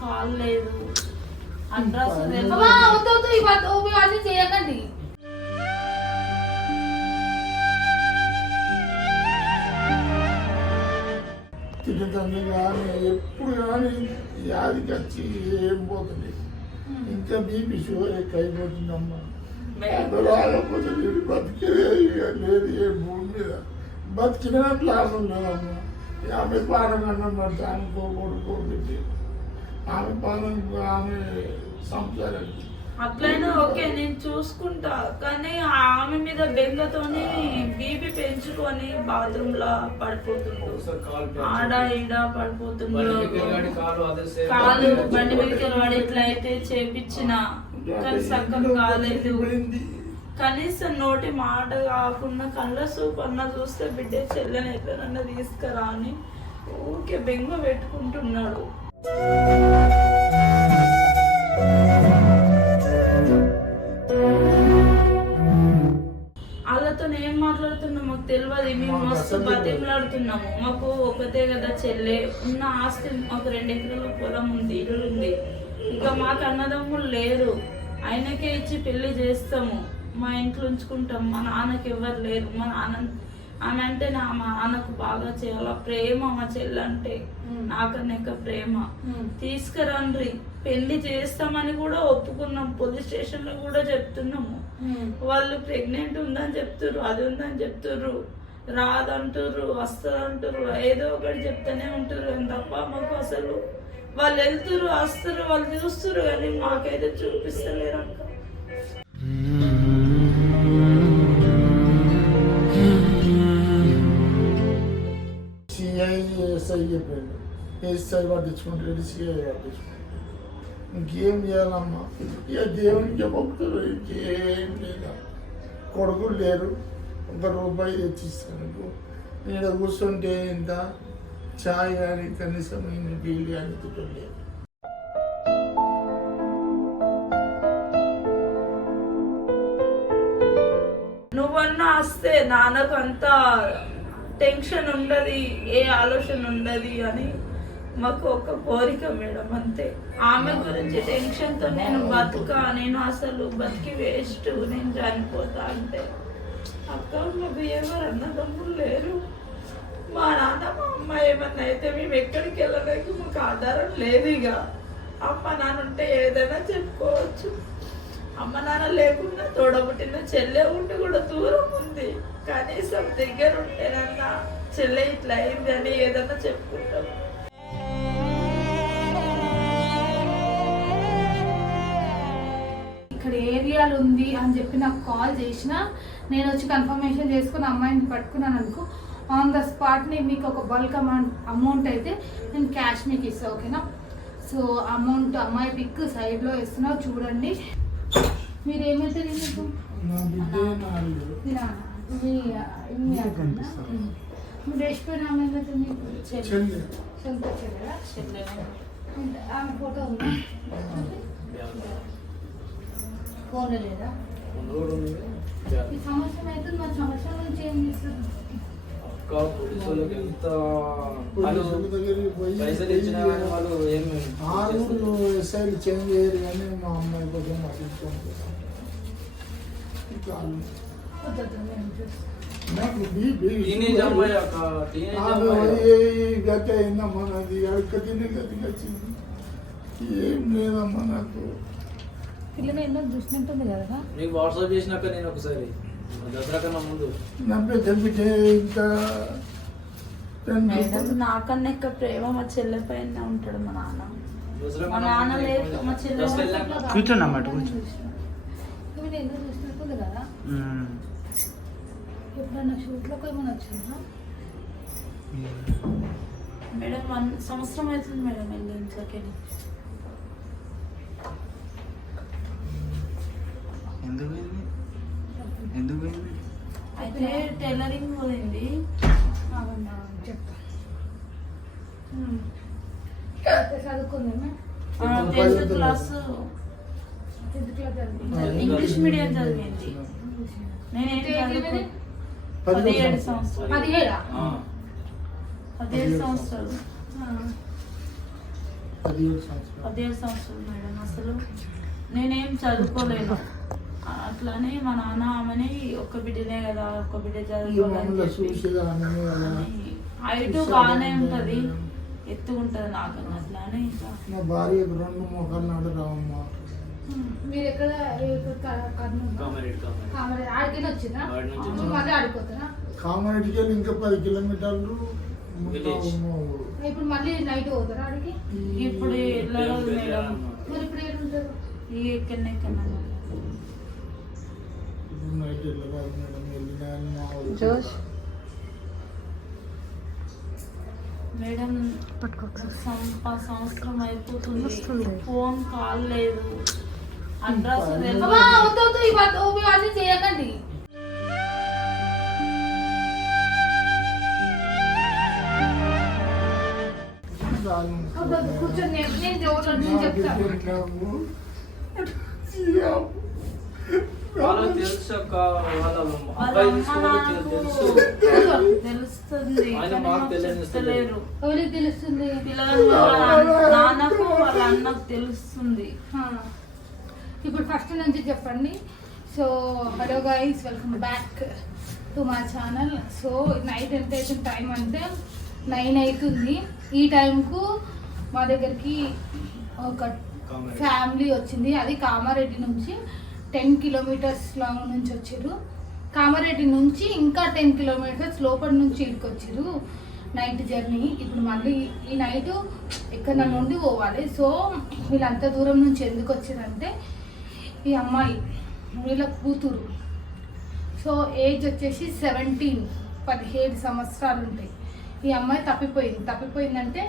Call లేదు. Address అమ్మా వద్దు వద్దు ఇవన్నీ ఇవన్నీ చేయకండి. తిరుగుతుంది కానీ ఎప్పుడు కానీ వ్యాధికి వచ్చి ఏం పోతుంది? ఇంకా బీపీ షుగర్ ఎక్కువ అయిపోతుందమ్మా రాకపోతే నేను బతికేదే లేదు ఏ భూమి మీద. బతికినట్లు ఇక ఆమె అన్నం పడితే కొడుకో పెట్టి ఆమె పానం ఆమె సంసారం అట్లయినా ఓకే నేను చూసుకుంటా. కానీ ఆమె మీద బెంగతోని బీపీ పెంచుకొని బాత్రూమ్లో పడిపోతుండు ఆడ ఈడ పడిపోతుండు. కాలు బండి మీదకి వాడి ఇట్లా అయితే చేపించిన. కానీ సక్కం కాలేదు. కనీసం నోటి మాట కాకుండా కళ్ళ సూప్ అన్న చూస్తే బిడ్డ చెల్లెని ఎట్లనన్నా తీసుకురా అని ఊరికే బెంగ పెట్టుకుంటున్నాడు. వాళ్ళతో ఏం మాట్లాడుతున్నాం మాకు తెలియదు మేము మస్తు బతిమలాడుతున్నాము. మాకు ఒకతే కదా చెల్లె. ఉన్న ఆస్తి మాకు రెండు ఎకరాల పొలం ఉంది ఇల్లు ఉంది. ఇంకా మాకు అన్నదమ్ములు లేరు. ఆయనకే ఇచ్చి పెళ్ళి చేస్తాము. మా ఇంట్లో ఉంచుకుంటాం. మా నాన్నకి ఎవరు లేరు. మా నాన్న ఆమె అంటే నా మా నాన్నకు బాగా చేయాల? ప్రేమ మా చెల్లంటే నాకన్నా ఇంకా ప్రేమ. తీసుకురండ్రి. పెళ్ళి చేస్తామని కూడా ఒప్పుకున్నాం. పోలీస్ స్టేషన్లో కూడా చెప్తున్నాము. వాళ్ళు ప్రెగ్నెంట్ ఉందని చెప్తుర్రు అది ఉందని చెప్తుర్రు రాదంటుర్రు వస్తుందంటుర్రు ఏదో ఒకటి చెప్తూనే ఉంటారు కానీ తప్ప మాకు అసలు వాళ్ళు వెళ్తురు వస్తారు వాళ్ళు చూస్తురు కానీ మాకైతే చూపిస్తలేరు అక్క ఏఐఎస్ఐ చెప్పాడు. ఎస్ఐ పట్టించుకుంటే సిఐ పట్టించుకుంటాడు ఇంకేం చేయాలమ్మా? ఇక దేవునికి భక్తులు ఇంకేం లేదా కొడుకులు లేరు. ఒక రూపాయి తెచ్చిస్తాను నేను కూర్చుంటే ఇంత చాయ్ కానీ కనీసం నేను టీలు కానీ తిట్టలేదు నువ్వన్నా వస్తే నాన్నకంతా టెన్షన్ ఉండదు ఏ ఆలోచన ఉండదు అని మాకు ఒక కోరిక మేడం అంతే. ఆమె గురించి టెన్షన్తో నేను బతుక నేను అసలు బతికి వేస్ట్ నేను చనిపోతా అంటే. అక్క మాకు ఎవరు అన్నదమ్ములు లేరు. మా నాన్న మా అమ్మ ఏమన్నా అయితే మేము ఎక్కడికి వెళ్ళడానికి మాకు ఆధారం లేదు ఇక. అమ్మ నాన్న ఉంటే ఏదైనా చెప్పుకోవచ్చు. అమ్మ నాన్న లేకుండా తోడబుట్టిన చెల్లె ఉండి కూడా దూరం ఉంది. కనీసం దగ్గర ఉంటేనన్నా చెల్లె ఇట్లా అయింది అని ఏదన్నా చెప్పుకుంటాం. ఇక్కడ ఏరియాలు ఉంది అని చెప్పి నాకు కాల్ చేసిన నేను వచ్చి కన్ఫర్మేషన్ చేసుకుని అమ్మాయిని పట్టుకున్నాను అనుకో ఆన్ ద స్పాట్ని మీకు ఒక బల్క్ అమౌంట్ అమౌంట్ అయితే నేను క్యాష్ మీకు ఇస్తాను ఓకేనా సో అమౌంట్ అమ్మాయి పిక్ సైడ్లో ఇస్తున్నా చూడండి. మీరు ఏమైతే మీకు నా బిడ్డే నాలుగు ఇలా మీ మీ అక్కనా? మీ రెస్టారెంట్ ఆమె ఏమైతే మీకు? చెల్లి. సొంత చెల్లెలా? చెల్లెనే. ఉంటే ఆమె ఫోటో ఉందా? ఫోన్లో లేదా? ఈ సంవత్సరం అయితే మరి సంవత్సరం నుంచి ఏం చేస్తారు పోలీసుల దగ్గరికి పోయి పైసలు ఇచ్చిన కానీ వాళ్ళు ఏమి ఆరుగురు ఎస్ఐలు చేంజ్ చేయరు కానీ మా అమ్మాయి కోసం పట్టించుకోండి వద్దొద్దు, నేను చూస్తాను. నాకు బీపీ టీనేజ్ అమ్మాయి ఒక టీనేజ్ ఆమె అమ్మాయి ఏ గతి అయిందమ్మా నాది అడుక తినే గతికి వచ్చింది ఏం లేదమ్మా నాకు పిల్లని ఎన్నో చూసినట్టుంది కదా నీకు వాట్సాప్ చేసినాక నేను ఒకసారి ఇంకా మేడం నాకన్నా ఎక్కువ ప్రేమ మా చెల్లె పైన ఉంటాడు మా నాన్న. మా నాన్న లేదు మా చెల్లె కూర్చోండి అన్నమాట, కూర్చో. మీరు ఎన్నో చూసినట్టుంది కదా. ఎప్పుడన్నా షూట్లోకి ఏమైనా వచ్చిందా? మేడం వన్ సంవత్సరం అవుతుంది మేడం వెళ్ళి ఇంట్లోకి. ఎందుకు ఎందుకు పోయింది? అయితే టైలరింగ్ పోయింది. చెప్తా. అయితే చదువుకుందామా? Tenth class. టెన్త్ క్లాస్ చదివింది. ఇంగ్లీష్ మీడియం చదివింది. నేనేం చదువుకో- పదిహేడు సంవత్సరాలు. పదిహేడా? ఆ, పదిహేడు సంవత్సరాలు. పదిహేడు సంవత్సరాలు. పదిహేడు సంవత్సరాలు మేడం అసలు నేనేం చదువుకోలేను అట్లానే మా నాన్న ఆమెని ఒక్క బిడ్డనే కదా ఒక్క బిడ్డ చదువుకోవాలని హైట్ బాగానే ఉంటది. ఎత్తుకుంటది నాకన్నా అట్లానే ఇంకా. నా భార్యకు రెండు మొక్కలు నాడు రావమ్మ మీరు ఎక్కడ ఆడికి వచ్చిందా మళ్ళీ ఆడిపోతారా కామారెడ్డికి ఇంకా పది కిలోమీటర్లు. ఇప్పుడు మళ్ళీ నైట్ పోతారా ఆడికి? ఇప్పుడు ఇప్పుడు ఎక్కడ మేడం వెళ్ళినా అని మా జోష్. మేడం సంవత్సరం అయిపోతుంది. ఫోన్ కాల్ లేదు. అడ్రస్ ఇవన్నీ చేయకండి. కూర్చొని నేను చెప్తాను వాళ్ళకి తెలుసు అక్క వాళ్ళ వాళ్ళ అబ్బాయి అమ్మ తీసుకోవాలో నాకు తెలుసు తెలుస్తుంది ఆయన మాకు ఎవరికి తెలుస్తుంది పిల్లలకు నాన్నకు వాళ్ళ అన్నకు తెలుస్తుంది. ఇప్పుడు ఫస్ట్ నుంచి చెప్పండి. So hello guys welcome back to మా ఛానల్ సో నైట్ ఎంత అవుతుంది? టైం అంటే నైన్ అవుతుంది. ఈ టైంకు మా దగ్గరికి ఒక. ఫ్యామిలీ వచ్చింది. అది కామారెడ్డి నుంచి టెన్ కిలోమీటర్స్ లాంగ్ నుంచి వచ్చారు కామారెడ్డి నుంచి ఇంకా టెన్ కిలోమీటర్స్ లోపల నుంచి ఇక్కడికి వచ్చారు నైట్ జర్నీ. ఇప్పుడు మళ్ళీ ఈ నైట్ ఇక్కడ నుండి పోవాలి. సో వీళ్ళంత దూరం నుంచి ఎందుకు వచ్చారంటే ఈ అమ్మాయి వీళ్ళ కూతురు. సో ఏజ్ వచ్చేసి సెవెంటీన్ పదిహేడు సంవత్సరాలు ఉంటాయి ఈ అమ్మాయి తప్పిపోయింది. తప్పిపోయిందంటే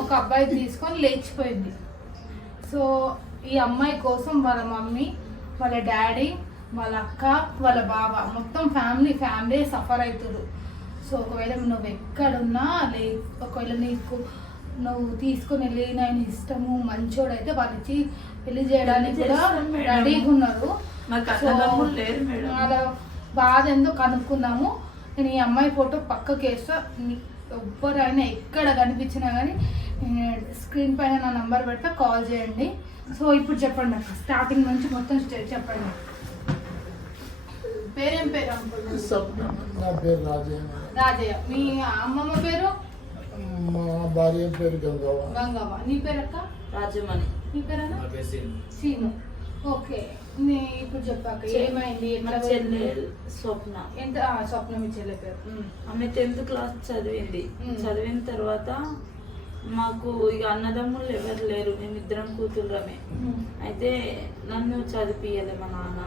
ఒక అబ్బాయి తీసుకొని లేచిపోయింది. సో ఈ అమ్మాయి కోసం వాళ్ళ మమ్మీ వాళ్ళ డాడీ వాళ్ళ అక్క వాళ్ళ బావ మొత్తం ఫ్యామిలీ ఫ్యామిలీ సఫర్ అవుతారు సో ఒకవేళ నువ్వు ఎక్కడున్నా లే ఒకవేళ నీకు నువ్వు తీసుకుని వెళ్ళి నేను ఇష్టము మంచోడైతే వాళ్ళకి పెళ్ళి చేయడానికి కూడా. రెడీగా ఉన్నారు. వాళ్ళ బాధ ఏందో కనుక్కున్నాము నేను ఈ అమ్మాయి ఫోటో పక్కకి వేస్తా నీ- ఎవ్వరైనా ఎక్కడ కనిపించినా కానీ స్క్రీన్ పైన నా నంబర్ పెడతా కాల్ చేయండి. సో ఇప్పుడు చెప్పండి అక్క. స్టార్టింగ్ నుంచి మొత్తం స్టే- చెప్పండి. పేరేం పేరు నా పేరు రాజయ్య. రాజయ్య. మీ అమ్మమ్మ పేరు? మా భార్య పేరు గంగవ్వ. గంగవ్వ. నీ పేరు అక్క? రాజమణి. నీ పేరు సీన్. సీను. ఓకే. నీ ఇప్పుడు చెప్పాక ఏమైంది? చెల్లె? స్వప్న. ఎంత స్వప్న మీ చెల్లె పేరు. ఆమె టెన్త్ క్లాస్ చదివింది. చదివిన తర్వాత మాకు ఇక అన్నదమ్ములు ఎవరు లేరు మేమిద్దరం కూతుర్రమే ఉమ్. అయితే నన్ను చదివియలే మా నాన్న.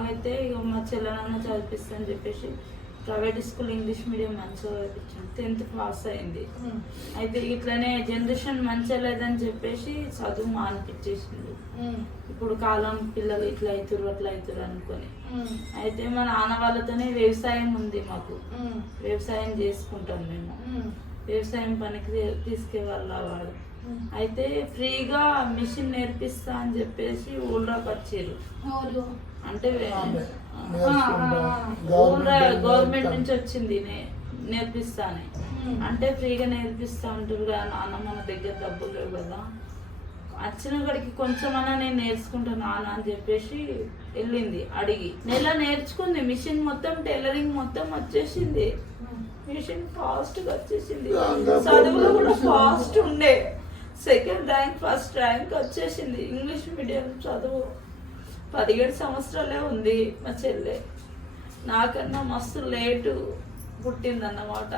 అయితే ఇక మా చెల్లెనన్న చదివిస్తా అని చెప్పేసి ప్రైవేట్ స్కూల్ ఇంగ్లీష్ మీడియం మంచిగా చదివించాను టెన్త్ పాస్ అయింది. అయితే ఇట్లనే జనరేషన్ మంచిగా లేదని చెప్పేసి చదువు మానిపించేసింది. ఇప్పుడు కాలం పిల్లలు ఇట్లా అవుతారు అట్లా అవుతారు అనుకొని. అయితే మా నాన్న వాళ్ళతోనే వ్యవసాయం ఉంది మాకు. వ్యవసాయం చేసుకుంటాం మేము. వ్యవసాయం పనికి తీసుకెళ్ళ వాడు ఉమ్. అయితే ఫ్రీగా మిషన్ నేర్పిస్తా అని చెప్పేసి ఊళ్ళోకి వచ్చారు? అంటే ఊళ్ళో గవర్నమెంట్ నుంచి వచ్చింది నే- నేర్పిస్తా అని ఉమ్. అంటే ఫ్రీగా నేర్పిస్తా అంటారు కదా నాన్న మన దగ్గర డబ్బులు లేవు కదా వచ్చిన కాడికి కొంచెమన్నా నేను నేర్చుకుంటాను నాన్న అని చెప్పేసి వెళ్ళింది అడిగి నెల నేర్చుకుంది మిషన్ మొత్తం టైలరింగ్ మొత్తం వచ్చేసింది. మిషన్ ఫాస్ట్ వచ్చేసింది. చదువులో కూడా ఫాస్ట్ ఉండే. సెకండ్ ర్యాంక్ ఫస్ట్ ర్యాంక్ వచ్చేసింది. ఇంగ్లీష్ మీడియం చదువు. పదిహేడు సంవత్సరాలే ఉంది మా చెల్లె. నాకన్నా మస్తు లేటు పుట్టిందన్నమాట.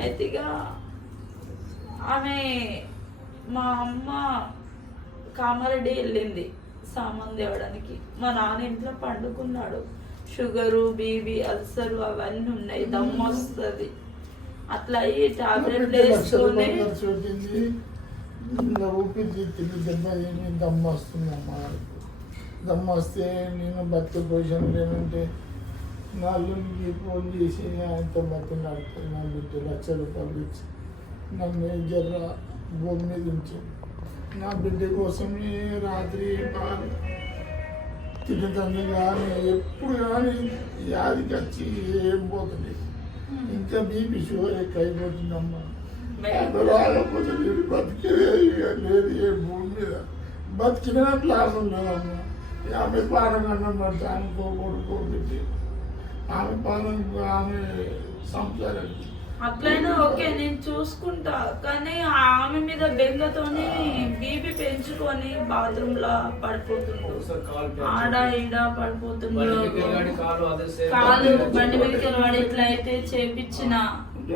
అయితే ఇక ఆమె మా అమ్మ కామారెడ్డి వెళ్ళింది సామాన్ తేవడానికి. మా నాన్న ఇంట్లో పండుకున్నాడు. షుగరు బీబీ అల్సరు అవన్నీ ఉన్నాయి. దమ్ము వస్తుంది. అట్లా అయ్యి టాబ్లెట్ వేసుకొని ఊపిరితిత్తులు దెబ్బ ఏమి దమ్ము వస్తుందమ్మా దమ్ము వస్తే నేను బతికే పొజిషన్ లేనంటే నా అల్లునికి ఫోన్ చేసి ఆయనతో బతి నడుపుతుంది నా బిడ్డ లక్ష రూపాయలు ఇచ్చి నన్ను జర్ర భూమి మీద ఉంచి. నా బిడ్డ కోసమే రాత్రి పగలు తిరుగుతుంది కానీ ఎప్పుడు కానీ వ్యాధికి వచ్చి ఏం పోతుంది ఇంకా బీపీ షుగర్ ఎక్కువ అయిపోతుందమ్మా అది రాకపోతే నేను బతికేదే ఇక లేదు ఏ భూమి మీద బతికినట్లు లాభం లేదమ్మా ఇక ఆమె పానం అన్నం పడితే ఆమె కొడుకో పెట్టి ఆమె పానం ఆమె సంసారం అట్లయినా ఓకే నేను చూసుకుంటా. కానీ ఆమె మీద బెంగతోని బీపీ పెంచుకొని బాత్రూమ్ లా పడిపోతుండు ఆడ ఈడ పడిపోతుండు. మీద కాలు బండి మీదకి వాడు ఇట్లా అయితే చేపించిన.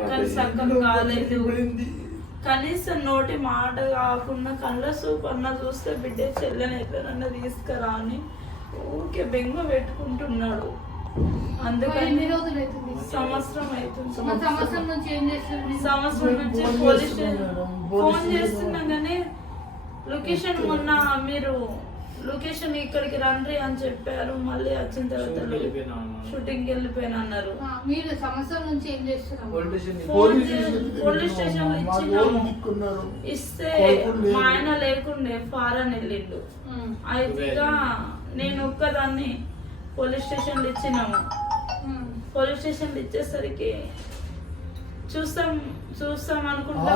కానీ సక్కం కాలేదు కనీసం నోటి మాట కాకుండా కళ్ళ సూప్ అన్న చూస్తే బిడ్డ చెల్లెని ఎట్లనన్నా తీసుకురా అని ఊరికే బెంగ పెట్టుకుంటున్నాడు. అందుకని రోజులు అవుతుంది సంవత్సరం అవుతుంది. సంవత్సరం నుంచి ఏం చేస్తుంది సంవత్సరం నుంచి పోలీస్. ఫోన్ చేస్తున్నా కానీ లొకేషన్ మొన్న మీరు లొకేషన్ ఇక్కడికి రండి అని చెప్పారు. మళ్ళీ వచ్చిన తర్వాత షూటింగ్ వెళ్ళిపోయినా అన్నారు. ఆ, మీరు సంవత్సరం నుంచి ఏం చేస్తున్నారు? పోలీస్ స్టేషన్ ఇచ్చినాము. ఇస్తే. మా ఆయన లేకుండే ఫారెన్ వెళ్ళిండు. అయితే నేను ఒక్కదాన్ని పోలీస్ స్టేషన్ ఇచ్చినాము. పోలీస్ స్టేషన్ ఇచ్చేసరికి చూస్తాం చూస్తాం అనుకుంటా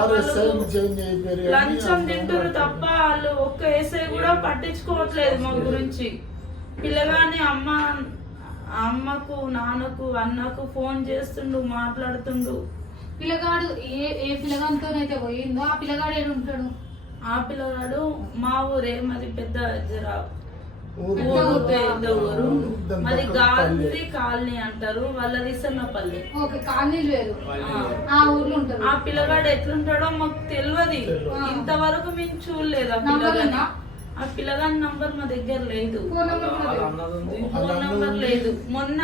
లంచం తింటారు తప్ప వాళ్ళు ఒక్క ఏసై కూడా పట్టించుకోవట్లేదు మా గురించి. పిల్లగాని అమ్మ అమ్మకు నాన్నకు అన్నకు ఫోన్ చేస్తుండు మాట్లాడుతుండు. పిల్లగాడు ఏ ఏ పిల్లగానితోనైతే పోయిందో ఆ పిల్లగాడు ఏడు ఉంటాడు ఆ పిల్లగాడు మా ఊరే మాది పెద్ద జర ఊరు పల్లె. గాంధీ కాలనీ అంటారు వాళ్ళది సన్నపల్లి ఓకే కాలనీలు వేరు. ఆ. ఊర్లో ఉంటారు. ఆ పిల్లగాడు ఎట్లుంటాడో మాకు తెలియదు. ఇంతవరకు మేము చూడలేదు ఆ పిల్లగాని? ఆ పిల్లగాని నంబర్ మా దగ్గర లేదు. ఫోన్ నెంబర్ వాళ్ళ లేదు. అన్నది ఉంది. ఫోన్ నంబర్ లేదు. మొన్న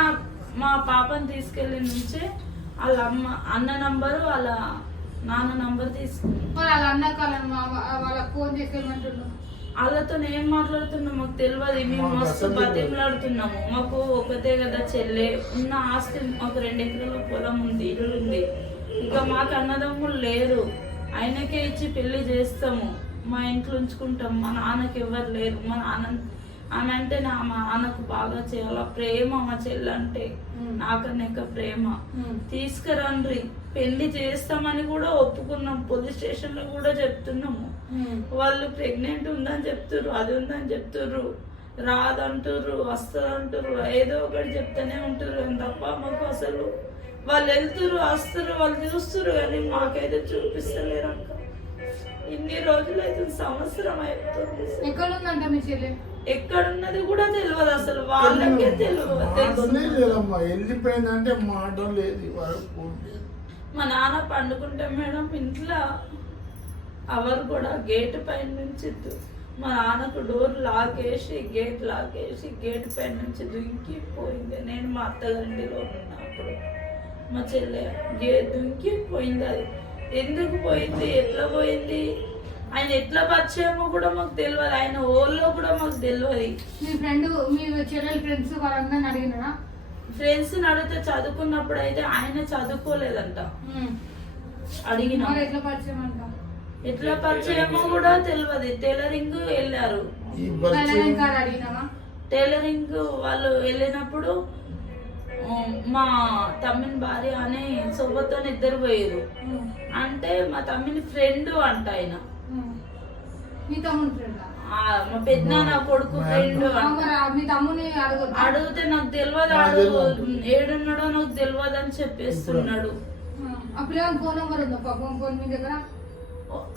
మా పాపని తీసుకెళ్ళి నుంచే వాళ్ళ అమ్మ అన్న నంబరు వాళ్ళ నాన్న నంబర్ తీసుకుంది మరి వాళ్ళ అన్న కాలం వాళ్ళకి ఫోన్ చేసేయమంటున్నాడు వాళ్ళతో ఏం మాట్లాడుతున్నాం మాకు తెలియదు మేము మస్తు బతిమలాడుతున్నాము. మాకు ఒకతే కదా చెల్లె. ఉన్న ఆస్తి మాకు రెండు ఎకరాల పొలం ఉంది ఇల్లు ఉంది. ఇంకా మాకు అన్నదమ్ములు లేరు. ఆయనకే ఇచ్చి పెళ్ళి చేస్తాము. మా ఇంట్లో ఉంచుకుంటాం. మా నాన్నకి ఎవరు లేరు. మా నాన్న ఆమె అంటే నా మా నాన్నకు బాగా చేయాల? ప్రేమ మా చెల్లి అంటే నాకన్నా ప్రేమ. ఉమ్. పెళ్ళి చేస్తామని కూడా ఒప్పుకున్నాం. పోలీస్ స్టేషన్లో కూడా చెప్తున్నాము. వాళ్ళు ప్రెగ్నెంట్ ఉందని చెప్తుర్రు అది ఉందని చెప్తుర్రు రాదంటుర్రు వస్తుందంటుర్రు ఏదో ఒకటి చెప్తూనే ఉంటుర్రు. అని తప్ప మాకు అసలు వాళ్ళు వెళ్తుర్రు వస్తుర్రు వాళ్ళు చూస్తుర్రు కానీ మాకైతే చూపిస్తలేరు అక్క. ఇన్ని రోజులు అయితే సంవత్సరం అవుతుంది ఎక్కడ ఉందంట మీ చెల్లి? ఎక్కడున్నది కూడా తెలియదు అసలు. వాళ్ళకే తెలియదు వెళ్ళిపోయిందంటే మాట లేదు వరకు మా నాన్న పండుకుంటే మేడం ఇంట్లో అవరు కూడా గేట్ పైన నుంచి మా నాన్నకు డోర్ లాగేసి గేట్ లాగేసి గేట్ పైన నుంచి దుంకి పోయింది నేను మా అత్తగండిలో ఉన్నప్పుడు మా చెల్లె గే దుంకి పోయింది అది. ఎందుకు పోయింది? ఎట్లా పోయింది? ఆయన ఎట్లా పరిచయమో కూడా మాకు తెలియదు ఆయన ఓల్లో కూడా మాకు తెలియదు మీ ఫ్రెండ్ మీ చెల్లెల ఫ్రెండ్స్ వాళ్ళందరిని అడిగినారా? ఫ్రెండ్స్ అడిగితే చదువుకున్నప్పుడు అయితే ఆయన చదువుకోలేదంట. అడిగిన. ఎట్లా పరిచయం అంట? ఎట్లా పరిచయమో కూడా తెలియదు టైలరింగ్ వెళ్ళారు. టైలరింగ్ వాళ్ళు వెళ్ళినప్పుడు మా తమ్మిని భార్య అనే సొబ్బతో ఇద్దరు పోయారు. అంటే మా తమ్మిని ఫ్రెండ్ అంట ఆయన. మీ తమ్ముడు ఫ్రెండ్? మా పెద్ద నా కొడుకు ఫ్రెండ్ మీ తమ్ముని అడిగితే నాకు తెలియదు ఆడు ఏడున్నాడో నాకు తెలియదు అని చెప్పేస్తున్నాడు ఫోన్ నెంబర్ ఉందా? పాపం ఫోన్ మీ దగ్గర?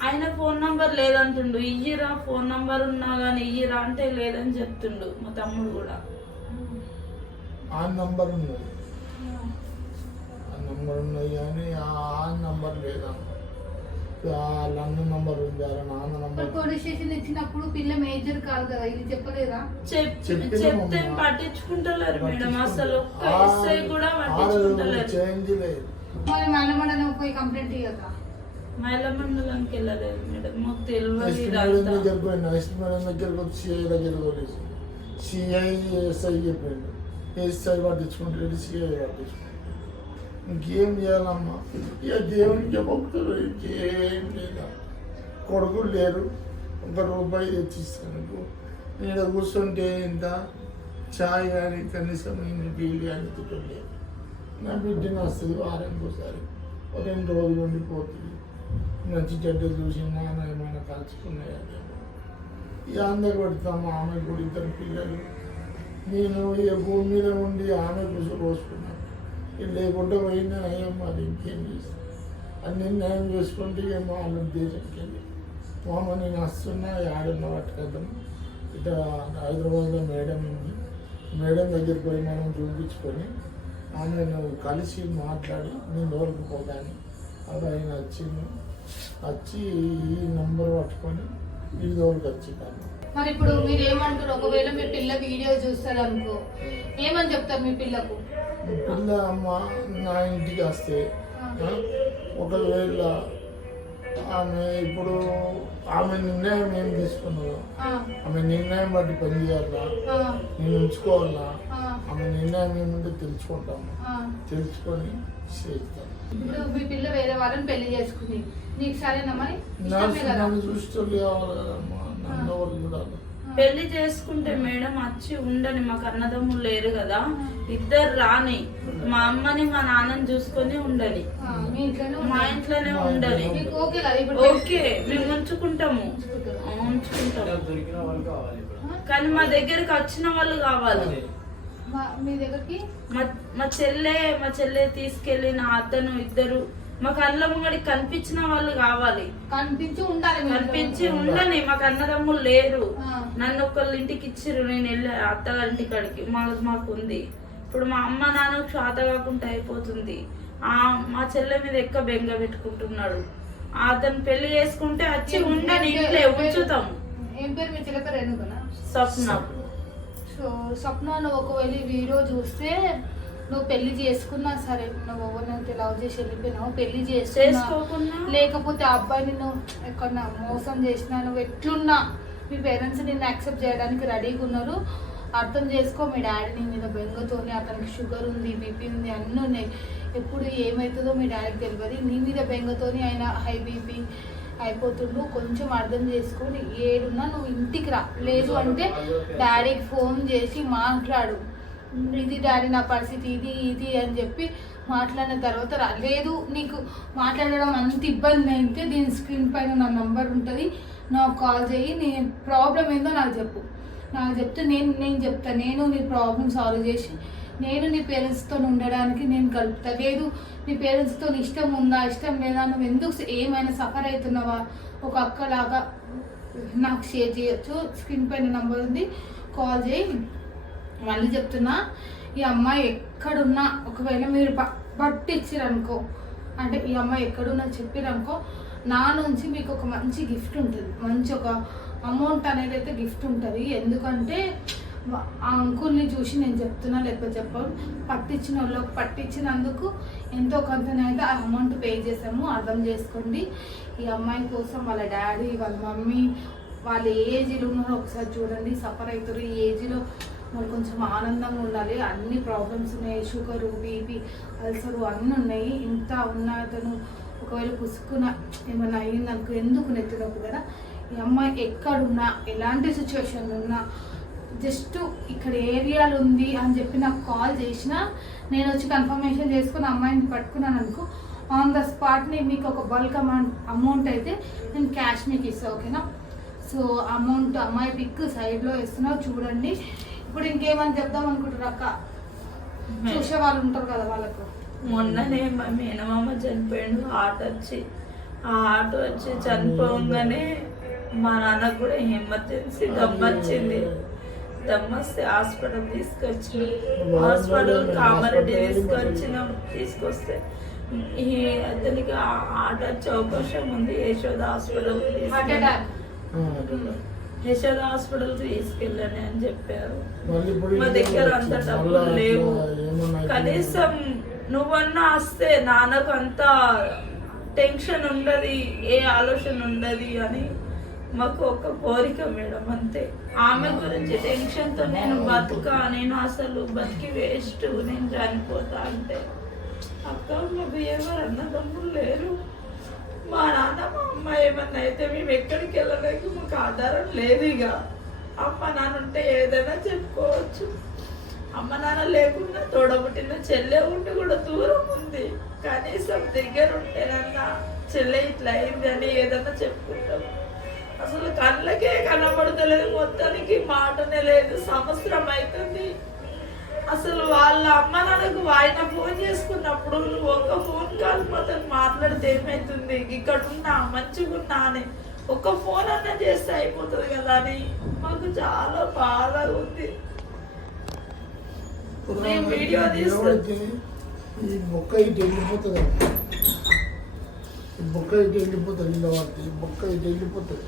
ఆయన ఫోన్ నంబర్ లేదంటుండు. ఇయ్యిరా ఫోన్ నంబర్ ఉన్నా కానీ ఇయ్యిరా అంటే లేదని చెప్తుండు మా తమ్ముడు కూడా. ఆ నంబర్ ఉన్నది. ఆ నంబర్ ఉన్నది కానీ ఆ నంబర్ లేదమ్మా వాళ్ళ అన్న నంబర్ ఉంది వాళ్ళ నాన్న నంబర్ పోలీస్ స్టేషన్ ఇచ్చినప్పుడు పిల్ల మేజర్ కాదు కదా ఇది చెప్పలేదా? చెప్తే. పట్టించుకుంటలేరు మేడం అసలు ఎస్ఐ కూడా పట్టించుకుంటలేరు. చేంజ్ లేదు. మరి మేనమడన పోయి కంప్లైంట్ ఇవ్వక మహిళా మండలంకి వెళ్ళలేదు మేడం మాకు తెలియదు ఇదంతా. దగ్గరకు పోయిన నెక్స్ట్ మేడం దగ్గరకు వచ్చి సిఐ దగ్గరకు పోలీసు. సిఐ ఎస్ఐ చెప్పిండు. ఎస్ఐ పట్టించుకుంటాడు సిఐ పట్టించుకుంటాడు ఇంకేం చేయాలమ్మా? ఇక దేవునికి భక్తులు ఇంకేం లేదా కొడుకులు లేరు ఒక రూపాయి తెచ్చిస్తాను నేను కూర్చుంటే ఇంత చాయ్ కానీ కనీసం నేను బిల్లు కానీ తిట్టలేదు నా బిడ్డను వస్తుంది వారానికి ఒకసారి ఒక రెండు రోజులు ఉండిపోతుంది. మంచి చెడ్డ చూసి నాన్న ఏమైనా కలుసుకున్నాయా ఇక అందరు పెడతాము. ఆమె కూడా ఇద్దరు పిల్లలు. నేను ఇక భూమి మీద ఉండి ఆమె కుసు కోసుకున్నాను లేకుండా పోయినా అయ్యమ్మ అది ఇంకేం చేస్తాను అని నిర్ణయం చేసుకుంటే ఇక మా వాళ్ళ ఉద్దేశంకి వెళ్ళి మామ నేను వస్తున్నా ఆడున్న పట్టుకొద్దాం ఇట్లా హైదరాబాద్లో మేడం ఉంది. మేడం దగ్గరికి పోయి మనం చూపించుకొని ఆమె కలిసి మాట్లాడి నేను నోరుకు పోగానే. అది ఆయన వచ్చింది వచ్చి ఈ నెంబర్ పట్టుకొని నోరుకు వచ్చింది మరి ఇప్పుడు మీరు ఏమంటారు ఒకవేళ మీ పిల్ల వీడియో చూస్తారు అనుకో ఏమని చెప్తారు మీ పిల్లకు? పిల్ల అమ్మ నా ఇంటికి వస్తే ఒకవేళ ఆమె ఇప్పుడు ఆమె నిర్ణయం ఏం తీసుకున్నదో ఆమె నిర్ణయం బట్టి పని చేయాలా? ఆ, నేను ఉంచుకోవాలా? ఆమె నిర్ణయం ఏముందో తెలుసుకుంటాము. తెలుసుకొని చేస్తాం ఇప్పుడు మీ పిల్ల వేరే వాళ్ళని పెళ్ళి చేసుకుంది. నీకు సరేనా మరి? నా ఇష్టమే కదా. నన్ను చూస్తూ కావాలి కదమ్మా నన్ను ఎవరు చూడాలి? పెళ్ళి చేసుకుంటే మేడం వచ్చి ఉండని మాకు అన్నదమ్ములు లేరు కదా. ఇద్దరు రాని మా అమ్మని మా నాన్నని చూసుకొని ఉండని మీ ఇంట్లోనే ఉండని ఓకే కదా ఇప్పుడు? ఓకే మేము ఉంచుకుంటాము. ఉంచుకుంటాము. దొరికిన వాళ్ళు కావాలి ఇప్పుడు. కానీ మా దగ్గరికి వచ్చిన వాళ్ళు కావాలి. మా- మీ దగ్గరికి? మా చెల్లె మా చెల్లె తీసుకెళ్ళిన అతను ఇద్దరు మా కళ్ళ ముంగడికి కనిపించిన వాళ్ళు కావాలి. కనిపించి ఉండాలి. కనిపించి ఉండని మాకు అన్నదమ్ములు లేరు. నన్ను ఒకళ్ళ ఇంటికి ఇచ్చిర్రు నేను వెళ్ళా అత్తగారింటి కాడికి. మా మాకు ఉంది ఇప్పుడు మా అమ్మ నాన్నకు శాత కాకుండా అయిపోతుంది. ఆ మా చెల్లె మీద ఎక్క బెంగ పెట్టుకుంటున్నాడు. అతను పెళ్ళి చేసుకుంటే వచ్చి ఉండని ఇంట్లో ఉంచుతాం. ఏం పేరు మీ చిన్న పేరు? స్వప్న. సో స్వప్న నువ్వు ఒకవేళ వీడియో చూస్తే నువ్వు పెళ్ళి చేసుకున్నా సరే నువ్వు ఎవరినైతే లవ్ చేసి వెళ్ళిపోయినావు పెళ్ళి చేసుకోకున్నా. లేకపోతే ఆ అబ్బాయిని నువ్వు ఎక్కడన్నా మోసం చేసినా నువ్వు ఎట్లున్నా మీ పేరెంట్స్ నిన్ను యాక్సెప్ట్ చేయడానికి రెడీగా ఉన్నారు. అర్థం చేసుకో మీ డాడీ నీ మీద బెంగతోని అతనికి షుగర్ ఉంది బీపీ ఉంది అన్నీ ఉన్నాయి. ఎప్పుడు ఏమవుతుందో మీ డాడీకి తెలియదు. నీ మీద బెంగతోని ఆయన హై బీపీ అయిపోతుండు కొంచెం అర్థం చేసుకొని ఏడున్నా నువ్వు ఇంటికి రా. లేదు అంటే డాడీకి ఫోన్ చేసి మాట్లాడు. ఇది డాడీ నా పరిస్థితి ఇది ఇది అని చెప్పి మాట్లాడిన తర్వాత రా. లేదు నీకు మాట్లాడడం అంత ఇబ్బంది అయితే దీని స్క్రీన్ పైన నా నంబర్ ఉంటుంది. నాకు కాల్ చేయి నీ ప్రాబ్లం ఏందో నాకు చెప్పు. నాకు చెప్తే నేను నేను చెప్తా. నేను నీ ప్రాబ్లం సాల్వ్ చేసి నేను నీ పేరెంట్స్తో ఉండడానికి నేను కలుపుతా. లేదు నీ పేరెంట్స్తో ఇష్టం ఉందా ఇష్టం లేదా నువ్వు ఎందుకు ఏమైనా సఫర్ అవుతున్నావా? ఒక అక్కలాగా నాకు షేర్ చేయొచ్చు. స్క్రీన్ పైన నంబర్ ఉంది. కాల్ చేయి. మళ్ళీ చెప్తున్నా ఈ అమ్మాయి ఎక్కడున్నా ఒకవేళ మీరు ప- అంటే ఈ అమ్మాయి ఎక్కడున్నా చెప్పిరనుకో నా నుంచి మీకు ఒక మంచి గిఫ్ట్ ఉంటుంది. మంచి ఒక అమౌంట్ అనేది అయితే గిఫ్ట్ ఉంటుంది. ఎందుకంటే ఆ అంకుల్ని చూసి నేను చెప్తున్నా లేకపోతే చెప్పాను. పట్టించిన వాళ్ళకి పట్టించినందుకు ఎంతో కొంతనైతే ఆ అమౌంట్ పే చేసాము అర్థం చేసుకోండి. ఈ అమ్మాయి కోసం వాళ్ళ డాడీ వాళ్ళ మమ్మీ వాళ్ళ ఏజ్లో ఉన్నారో ఒకసారి చూడండి. సఫర్ అవుతారు. ఈ ఏజ్లో మరి కొంచెం ఆనందంగా ఉండాలి. అన్ని ప్రాబ్లమ్స్ ఉన్నాయి. షుగరు బీపీ అల్సరు అన్నీ ఉన్నాయి. ఇంత ఉన్న అతను ఒకవేళ పుసుకున్న ఏమైనా అయ్యిందనుకో ఎందుకు నెత్తినొప్పి కదా? ఈ అమ్మాయి ఎక్కడున్నా ఎలాంటి సిచ్యువేషన్ ఉన్నా జస్ట్ ఇక్కడ ఏరియాలు ఉంది అని చెప్పి నాకు కాల్ చేసిన నేను వచ్చి కన్ఫర్మేషన్ చేసుకుని అమ్మాయిని పట్టుకున్నాను అనుకో ఆన్ ద స్పాట్ని మీకు ఒక బల్క్ అమౌంట్ అమౌంట్ అయితే నేను క్యాష్ మీకు ఇస్తాను ఓకేనా సో అమౌంట్ అమ్మాయి పిక్ సైడ్లో ఇస్తున్నా చూడండి. ఇప్పుడు ఇంకేమని చెప్దాం అనుకుంటారు అక్క? చూసే వాళ్ళు ఉంటారు కదా వాళ్ళకు. మొన్ననే మా మేనమామ చనిపోయాడు హార్ట్ వచ్చి ఆ హార్ట్ వచ్చి చనిపోగానే మా నాన్నకు కూడా ఎమర్జెన్సీ దమ్మొచ్చింది దమ్మొస్తే హాస్పిటల్ తీసుకొచ్చి హాస్పిటల్ కామారెడ్డి తీసుకొచ్చిన తీసుకొస్తే ఈ అతనికి వచ్చే అవకాశం ఉంది యశోద హాస్పిటల్ యశోద హాస్పిటల్ తీసుకెళ్ళని అని చెప్పారు. మా దగ్గర అంత డబ్బులు లేవు. కనీసం నువ్వన్నా వస్తే నాన్నకు అంత టెన్షన్ ఉండదు ఏ ఆలోచన ఉండదు అని మాకు ఒక కోరిక మేడం అంతే. ఆమె గురించి టెన్షన్తో నేను బతుక నేను అసలు బతికి వేస్ట్ నేను చనిపోతా అంటే. అక్క మాకు ఎవరు అన్నదమ్ములు లేరు. మా నాన్న మా అమ్మ ఏమన్నా అయితే మేము ఎక్కడికి వెళ్ళడానికి మాకు ఆధారం లేదు ఇక. అమ్మ నాన్న ఉంటే ఏదైనా చెప్పుకోవచ్చు. అమ్మ నాన్న లేకుండా తోడబుట్టిన చెల్లె ఉంటే కూడా దూరం ఉంది. కనీసం దగ్గర ఉంటేనన్నా చెల్లె ఇట్లా అయింది అని ఏదైనా చెప్పుకుంటాం. అసలు కళ్ళకే కనబడతలేదు. మొత్తానికి మాటనే లేదు. సంవత్సరం అవుతుంది అసలు వాళ్ళ అమ్మ నాన్నకు ఆయన ఫోన్ చేసుకున్నప్పుడు నువ్వు ఒక ఫోన్ కాల్ అతను మాట్లాడితే ఏమవుతుంది ఇక్కడ ఉన్నా మంచిగా ఉన్నా అని. ఒక ఫోన్ అన్న చేస్తే అయిపోతుంది కదా అని. మాకు చాలా బాధగా ఉంది. నేను వీడియో ఈ మొక్క ఇటు వెళ్ళిపోతుంది ఈ మొక్క ఇటు వెళ్ళిపోతుంది ఇలా మొక్క ఇటు వెళ్ళిపోతుంది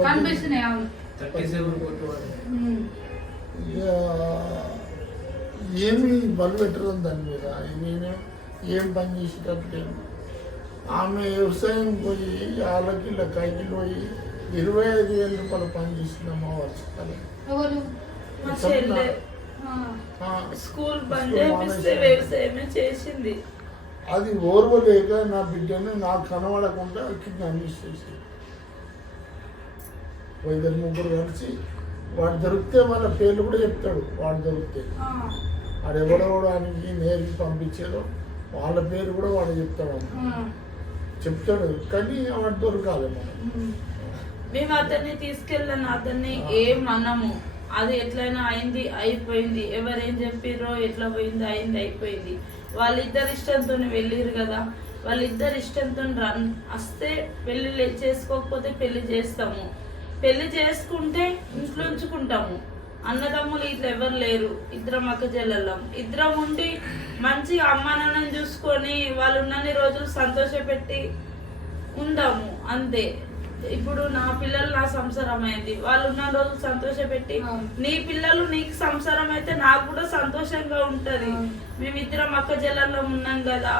కనిపిస్తున్నాయి అవును ఏమి బలు పెట్టడం దాని మీద? నేను ఏం పని చేసేటట్టు లేదు ఆమె వ్యవసాయం పోయి వాళ్ళకి కైకి పోయి ఇరవై ఐదు వేల రూపాయలు పని చేసిందమ్మా. స్కూల్ బంద్ వ్యవసాయమే చేసింది. అది ఓర్వలేక నా బిడ్డను నాకు కనబడకుండా కిడ్నాప్ చేసి ఇద్దరు ముగ్గురు కలిసి వాడు దొరికితే వాళ్ళ పేర్లు కూడా చెప్తాడు వాడు దొరికితే. వాడు ఎవడెవడో ఆయనకి నేర్పి పంపించాడో వాళ్ళ పేరు కూడా వాడు చెప్తాడు. చెప్తాడు కానీ వాడు దొరకాలి మనం. మేము అతన్ని తీసుకెళ్ళాను అతన్ని ఏం అనము అది ఎట్లయినా అయింది అయిపోయింది. ఎవరేం చెప్పిర్రో ఎట్లా పోయింది అయింది అయిపోయింది. వాళ్ళిద్దరి ఇష్టంతో వెళ్ళిరు కదా. వాళ్ళిద్దరి ఇష్టంతో రన్ వస్తే పెళ్ళి చేసుకోకపోతే పెళ్ళి చేస్తాము. పెళ్ళి చేసుకుంటే ఇంట్లో ఉంచుకుంటాము అన్నదమ్ములు ఇట్లా ఎవరు లేరు. ఇద్దరం అక్క చెల్లెళ్ళం ఇద్దరం ఉండి మంచిగా అమ్మ నాన్నని చూసుకొని వాళ్ళు ఉన్నన్ని రోజులు సంతోషపెట్టి ఉందాము. అంతే. ఇప్పుడు నా పిల్లలు నా సంసారం అయింది. వాళ్ళు ఉన్న రోజు సంతోషపెట్టి అవును. నీ పిల్లలు నీకు సంసారం అయితే నాకు కూడా సంతోషంగా ఉంటది. మేమిద్దరం అక్క జిల్లాలో ఉన్నాం కదా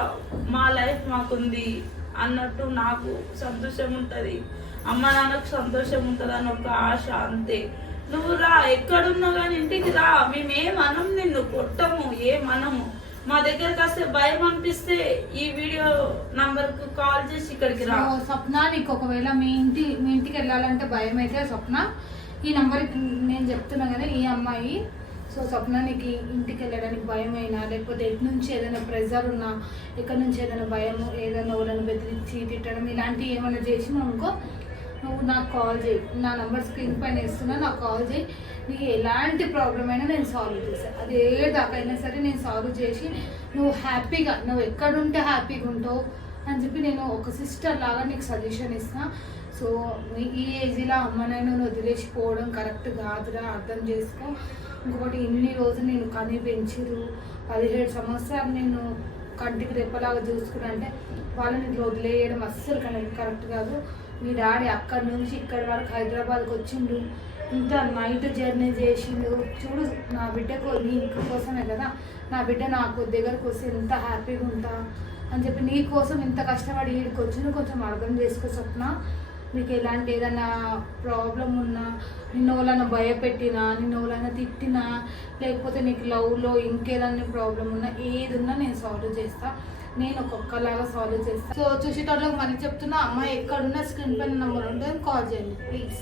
మా లైఫ్ మాకుంది అన్నట్టు నాకు సంతోషం ఉంటది. అమ్మ నాన్నకు సంతోషం ఉంటది అని ఒక ఆశ అంతే. నువ్వు రా ఎక్కడున్నా కానీ ఇంటికి రా. మేమేం అనం నిన్ను కొట్టము ఏమనము మా దగ్గర కాస్త భయం అనిపిస్తే ఈ వీడియో నంబర్కు కాల్ చేసి ఇక్కడికి రా. స్వప్న నీకు ఒకవేళ మీ ఇంటి మీ ఇంటికి వెళ్ళాలంటే భయం అయితే స్వప్న. ఈ నెంబర్కి నేను చెప్తున్నా కదా ఈ అమ్మాయి. సో స్వప్న నీకు ఇంటికి వెళ్ళడానికి భయం అయినా లేకపోతే ఎటు నుంచి ఏదైనా ప్రెజర్ ఉన్నా ఎక్కడి నుంచి ఏదైనా భయం ఏదైనా వాళ్ళని బెదిరించి తిట్టడం ఇలాంటివి ఏమైనా చేసినా అనుకో నువ్వు నాకు కాల్ చేయి. నా నంబర్ స్క్రీన్ పైన ఇస్తున్నా నాకు కాల్ చేయి. నీకు ఎలాంటి ప్రాబ్లం అయినా నేను సాల్వ్ చేస్తాను అది ఏ దాకైనా సరే నేను సాల్వ్ చేసి నువ్వు హ్యాపీగా నువ్వు ఎక్కడుంటే హ్యాపీగా ఉంటావు అని చెప్పి నేను ఒక సిస్టర్ లాగా నీకు సజెషన్ ఇస్తా. సో ఈ ఏజ్లో అమ్మనైనా నువ్వు వదిలేసిపోవడం కరెక్ట్ కాదురా అర్థం చేసుకో. ఇంకొకటి ఇన్ని రోజులు నేను కని పెంచిరు పదిహేడు సంవత్సరాలు నేను కంటికి రెప్పలాగా చూసుకున్నా అంటే వాళ్ళని ఇట్లా వదిలేయడం అస్సలు కరెక్ట్ కరెక్ట్ కాదు. మీ డాడీ అక్కడి నుంచి ఇక్కడి వరకు హైదరాబాద్కి వచ్చిండు. ఇంత నైట్ జర్నీ చేసిండు. చూడు నా బిడ్డకు నీ కోసమే కదా. నా బిడ్డ నాకు దగ్గరకు వస్తే ఎంత హ్యాపీగా ఉంటా అని చెప్పి నీ కోసం ఇంత కష్టపడి వీడికి వచ్చింది కొంచెం అర్థం చేసుకో స్వప్న. మీకు ఎలాంటి ఏదైనా ప్రాబ్లం ఉన్నా నిన్ను ఎవరైనా భయపెట్టినా నిన్ను ఎవరైనా తిట్టినా లేకపోతే నీకు లవ్లో ఇంకేదన్నా ప్రాబ్లం ఉన్నా ఏది ఉన్నా నేను సాల్వ్ చేస్తా. నేను ఒక్కొక్కలాగా సాల్వ్ చేస్తాను సో చూసేటోళ్ళకి మళ్ళీ చెప్తున్నా అమ్మాయి ఎక్కడున్న స్క్రీన్ పైన నెంబర్ ఉంటుంది కాల్ చేయండి ప్లీజ్